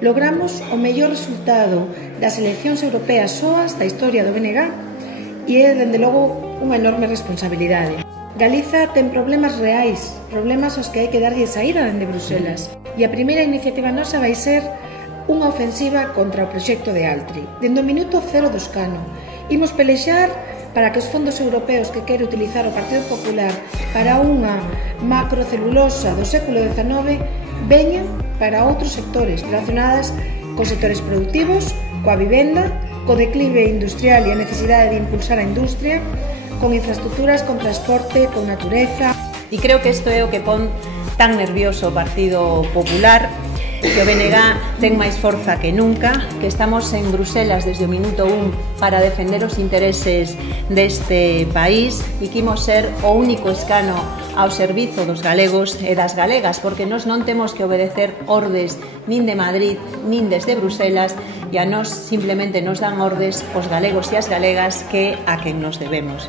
logramos o mellor resultado das eleccións europeas soas da historia do BNG e é, dende logo, unha enorme responsabilidade. Galiza ten problemas reais, problemas aos que hai que darlle saída dende Bruselas, e a primeira iniciativa nosa vai ser unha ofensiva contra o proxecto de Altri. Dende o minuto cero do escano, imos pelexar para que os fondos europeos que quere utilizar o Partido Popular para unha macrocelulosa do século XIX veñan para outros sectores relacionadas cos sectores productivos, coa vivenda, co declive industrial e a necesidade de impulsar a industria, con infraestructuras, con transporte, con natureza. E creo que isto é o que pon tan nervioso o Partido Popular, que o BNG ten máis forza que nunca, que estamos en Bruselas desde o minuto 1 para defender os intereses deste país e que imos ser o único escano ao servizo dos galegos e das galegas, porque nós non temos que obedecer ordes nin de Madrid, nin desde Bruselas, e a nós simplemente nos dan ordes os galegos e as galegas que a quen nos debemos.